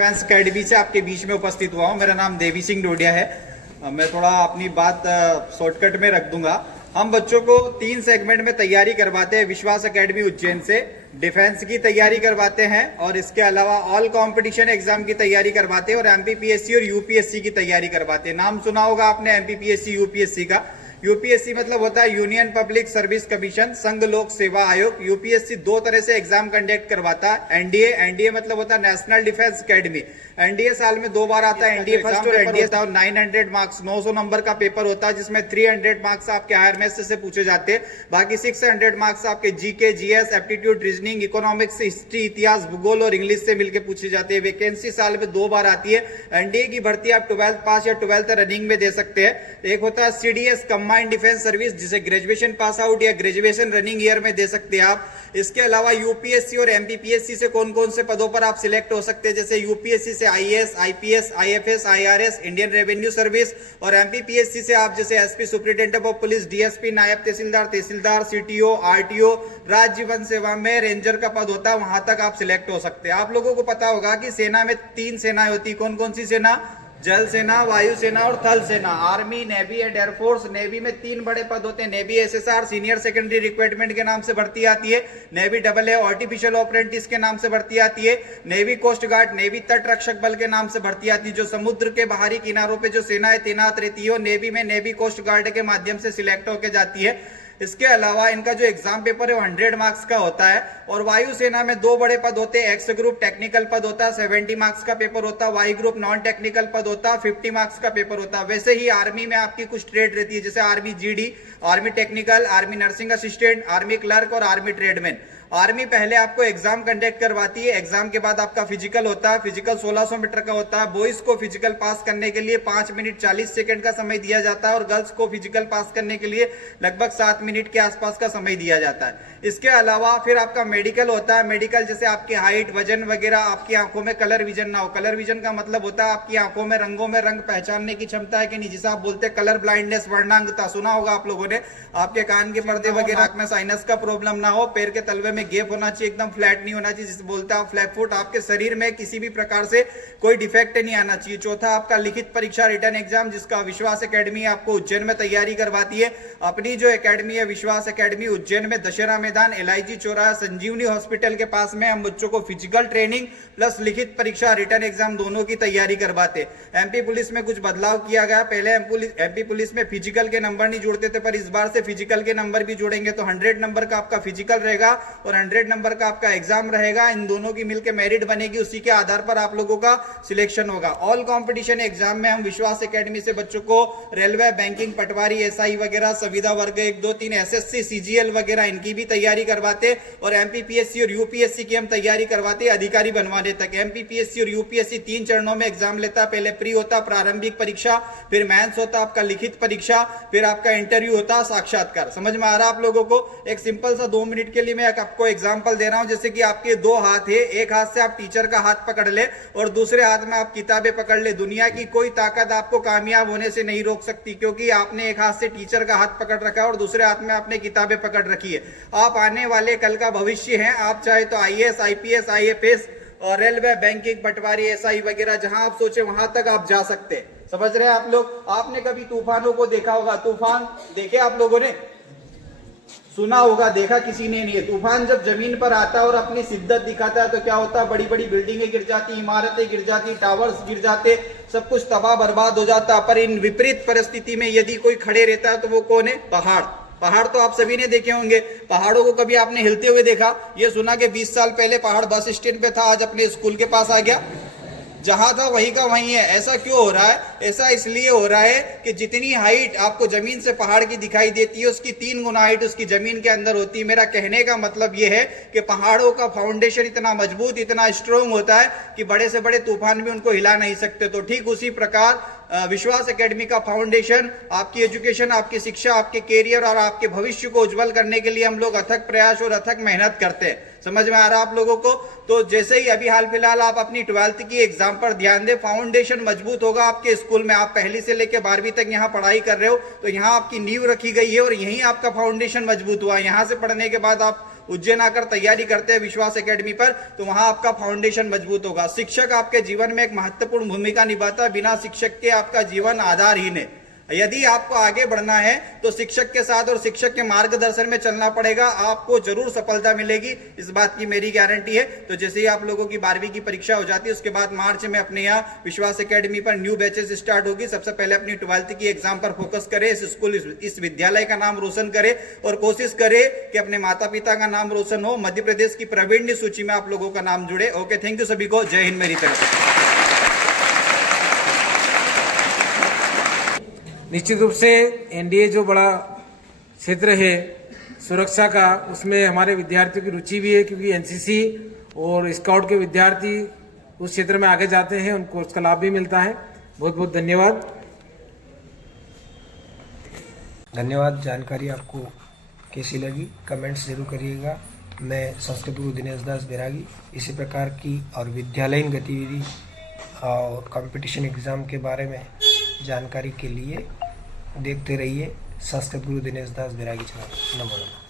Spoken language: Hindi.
डिफेंस अकेडमी से आपके बीच में उपस्थित हुआ हूँ। मेरा नाम देवी सिंह डोडिया है। मैं थोड़ा अपनी बात शॉर्टकट में रख दूंगा। हम बच्चों को 3 सेगमेंट में तैयारी करवाते हैं विश्वास अकेडमी उज्जैन से। डिफेंस की तैयारी करवाते हैं और इसके अलावा ऑल कंपटीशन एग्जाम की तैयारी करवाते हैं और एमपीपीएससी और यूपीएससी की तैयारी करवाते हैं। नाम सुना होगा आपने एमपीपीएससी यूपीएससी का। यूपीएससी मतलब होता है यूनियन पब्लिक सर्विस कमीशन, संघ लोक सेवा आयोग। यूपीएससी 2 तरह से एग्जाम कंडक्ट करवाता है। एनडीए मतलब होता है नेशनल डिफेंस अकेडमी। एनडीए साल में 2 बार आता है, एनडीए फर्स्ट और एनडीए 900 मार्क्स 900 नंबर का पेपर होता है, जिसमें 300 मार्क्स आपके हायर मैथ्स से पूछे जाते हैं। बाकी 600 मार्क्स आपके GK, GS, aptitude, reasoning, economics, history, इतिहास, भूगोल और इंग्लिश से मिलकर पूछी जाती है। वैकेंसी साल में 2 बार आती है। एनडीए की भर्ती आप 12th पास या 12th रनिंग में दे सकते हैं। एक होता है सीडीएस कंबाइंड डिफेंस सर्विस, जिसे ग्रेजुएशन पास आउट या ग्रेजुएशन रनिंग ईयर में दे सकते हैं आप। इसके अलावा यूपीएससी और एमपीपीएससी से कौन कौन से पदों पर आप सिलेक्ट हो सकते हैं, जैसे यूपीएससी से IAS, IPS, IFS, IRS, Indian revenue service, और एमपीपीएससी से आप जैसे SP, superintendent of police, DSP, नायब तहसीलदार, सीटीओ, आरटीओ, राज्य वन सेवा में रेंजर का पद होता है, वहां तक आप सिलेक्ट हो सकते हैं। आप लोगों को पता होगा कि सेना में 3 सेनाएं होती, कौन कौन सी सेना? जल सेना, वायु सेना और थल सेना। Army, navy and air force. Navy में 3 बड़े पद होते हैं। Navy SSR senior secondary recruitment के नाम से भर्ती आती है। नेवी डबल ए आर्टिफिशियल ऑपरेंटिस के नाम से भर्ती आती है। नेवी कोस्ट गार्ड, नेवी तट रक्षक बल के नाम से भर्ती आती है, जो समुद्र के बाहरी किनारों पे जो सेनाएं तैनात रहती है, नेवी में नेवी कोस्ट गार्ड के माध्यम से सिलेक्ट होकर जाती है। इसके अलावा इनका जो एग्जाम पेपर है वो 100 मार्क्स का होता है। और वायु सेना में 2 बड़े पद होते हैं। एक्स ग्रुप टेक्निकल पद होता है, 70 मार्क्स का पेपर होता है। वाई ग्रुप नॉन टेक्निकल पद होता है, 50 मार्क्स का पेपर होता है। वैसे ही आर्मी में आपकी कुछ ट्रेड रहती है, जैसे army GD, army technical, army nursing assistant, army clerk और आर्मी ट्रेडमैन। आर्मी पहले आपको एग्जाम कंडक्ट करवाती है। एग्जाम के बाद आपका फिजिकल होता है। फिजिकल 1600 मीटर का होता है। बॉयज को फिजिकल पास करने के लिए 5 मिनट 40 सेकंड का समय दिया जाता है और गर्ल्स को फिजिकल पास करने के लिए लगभग 7 मिनट के आसपास का समय दिया जाता है। इसके अलावा फिर आपका मेडिकल होता है। मेडिकल जैसे आपकी हाइट, वजन वगैरह, आपकी आंखों में कलर विजन ना हो। कलर विजन का मतलब होता है आपकी आंखों में रंगों में रंग पहचानने की क्षमता है कि नहीं, जिसे आप बोलते हैं कलर ब्लाइंडनेस, वर्णांगता। सुना होगा आप लोगों ने। आपके कान के पर्दे वगैरह में साइनस का प्रॉब्लम ना हो। पैर के तलवे में गैप होना चाहिए, एकदम फ्लैट नहीं होना चाहिए, जिसे बोलते हैं आप फ्लैट फुट। आपके शरीर में किसी भी प्रकार से कोई डिफेक्ट नहीं आना चाहिए। चौथा आपका लिखित परीक्षा, रिटर्न एग्जाम, जिसका विश्वास अकेडमी आपको उज्जैन में तैयारी करवाती है। अपनी जो अकेडमी है विश्वास अकेडमी उज्जैन में दशहरा मैदान, एलआईजी चौराहा, संजीवनी हॉस्पिटल के पास में हम बच्चों को फिजिकल ट्रेनिंग प्लस लिखित परीक्षा, रिटर्न एग्जाम दोनों की तैयारी करवाते। एमपी पुलिस में कुछ बदलाव किया गया। पहले एमपी पुलिस में फिजिकल के नंबर नहीं जुड़ते थे, पर इस बार से फिजिकल के नंबर भी जुड़ेंगे। तो 100 नंबर का आपका फिजिकल रहेगा और 100 नंबर का आपका एग्जाम रहेगा। इन दोनों की मिलकर मेरिट बनेगी, उसी के आधार पर आप लोगों का सिलेक्शन होगा। ऑल कंपटीशन एग्जाम में हम विश्वास अकेडमी से बच्चों को रेलवे, बैंकिंग, पटवारी, एसआई वगैरह, संविदा वर्ग 1, 2, 3, एसएससी, सीजीएल वगैरह इनकी भी तैयारी करवाते और एमपीपीएससी और यूपीएससी की हम तैयारी करवाते अधिकारी बनवाने तक। एमपीपीएससी और यूपीएससी 3 चरणों में एग्जाम लेता। पहले प्री होता प्रारंभिक परीक्षा, फिर मेंस होता आपका लिखित परीक्षा, फिर आपका इंटरव्यू होता साक्षात्कार। समझ में आ रहा आप लोगों को? एक सिंपल सा 2 मिनट के लिए मैं आपको एग्जाम्पल दे रहा हूं। जैसे कि आपके 2 हाथ है, एक हाथ से आप टीचर का हाथ पकड़ ले और दूसरे हाथ में आप किताबें पकड़ ले। दुनिया की कोई ताकत आपको कामयाब होने से नहीं रोक सकती, क्योंकि आपने एक हाथ से टीचर का हाथ पकड़ रखा है और दूसरे हाथ में आपने किताबें पकड़ रखी है। आप आने वाले कल का भविष्य हैं। आप चाहे तो आईएएस, आईपीएस, आईएफएस और रेलवे, बैंकिंग, पटवारी, एसआई वगैरह जहां आप सोचे वहां तक आप जा सकते हैं। समझ रहे हैं आप लोग? आपने कभी तूफानों को देखा होगा? तूफान देखे आप लोगों ने? सुना होगा, देखा किसी ने नहीं है। तूफान जब जमीन पर आता है और अपनी शिद्दत दिखाता है तो क्या होता है? बड़ी बड़ी बिल्डिंगें गिर जाती, इमारतें गिर जाती, टावर्स गिर जाते, सब कुछ तबाह बर्बाद हो जाता। पर इन विपरीत परिस्थिति में यदि कोई खड़े रहता है तो वो कौन है? पहाड़। पहाड़ तो आप सभी ने देखे होंगे। पहाड़ों को कभी आपने हिलते हुए देखा? ये सुना कि 20 साल पहले पहाड़ बस स्टैंड पे था, आज अपने स्कूल के पास आ गया। जहां था वहीं का वहीं है। ऐसा क्यों हो रहा है? ऐसा इसलिए हो रहा है कि जितनी हाइट आपको जमीन से पहाड़ की दिखाई देती है, उसकी 3 गुना हाइट उसकी जमीन के अंदर होती है। मेरा कहने का मतलब यह है कि पहाड़ों का फाउंडेशन इतना मजबूत, इतना स्ट्रोंग होता है कि बड़े से बड़े तूफान भी उनको हिला नहीं सकते। तो ठीक उसी प्रकार विश्वास अकेडमी का फाउंडेशन आपकी एजुकेशन, आपकी शिक्षा, आपके कैरियर और आपके भविष्य को उज्जवल करने के लिए हम लोग अथक प्रयास और अथक मेहनत करते हैं। समझ में आ रहा आप लोगों को? तो जैसे ही अभी हाल फिलहाल आप अपनी 12th की एग्जाम पर ध्यान दें, फाउंडेशन मजबूत होगा आपके स्कूल में। आप पहली से लेकर 12वीं तक यहाँ पढ़ाई कर रहे हो तो यहाँ आपकी नींव रखी गई है और यहीं आपका फाउंडेशन मजबूत हुआ। यहाँ से पढ़ने के बाद आप उज्जैन आकर तैयारी करते हैं विश्वास एकेडमी पर, तो वहां आपका फाउंडेशन मजबूत होगा। शिक्षक आपके जीवन में एक महत्वपूर्ण भूमिका निभाता है, बिना शिक्षक के आपका जीवन आधारहीन है। यदि आपको आगे बढ़ना है तो शिक्षक के साथ और शिक्षक के मार्गदर्शन में चलना पड़ेगा, आपको जरूर सफलता मिलेगी, इस बात की मेरी गारंटी है। तो जैसे ही आप लोगों की 12वीं की परीक्षा हो जाती है, उसके बाद मार्च में अपने यहाँ विश्वास एकेडमी पर न्यू बैचेस स्टार्ट होगी। सबसे पहले अपनी 12th की एग्जाम पर फोकस करें, इस विद्यालय का नाम रोशन करें और कोशिश करें कि अपने माता पिता का नाम रोशन हो, मध्य प्रदेश की प्रावीण्य सूची में आप लोगों का नाम जुड़े। ओके, थैंक यू सभी को, जय हिंद मेरी तरफ से। निश्चित रूप से एनडीए जो बड़ा क्षेत्र है सुरक्षा का, उसमें हमारे विद्यार्थियों की रुचि भी है, क्योंकि एनसीसी और स्काउट के विद्यार्थी उस क्षेत्र में आगे जाते हैं, उनको उसका लाभ भी मिलता है। बहुत बहुत धन्यवाद। धन्यवाद। जानकारी आपको कैसी लगी कमेंट्स जरूर करिएगा। मैं संस्कृत गुरु दिनेश दास बैरागी इसी प्रकार की और विद्यालयीन गतिविधि और कंपटीशन एग्ज़ाम के बारे में जानकारी के लिए देखते रहिए संस्कृत गुरु दिनेश दास बैरागी चैनल। नमो नमः।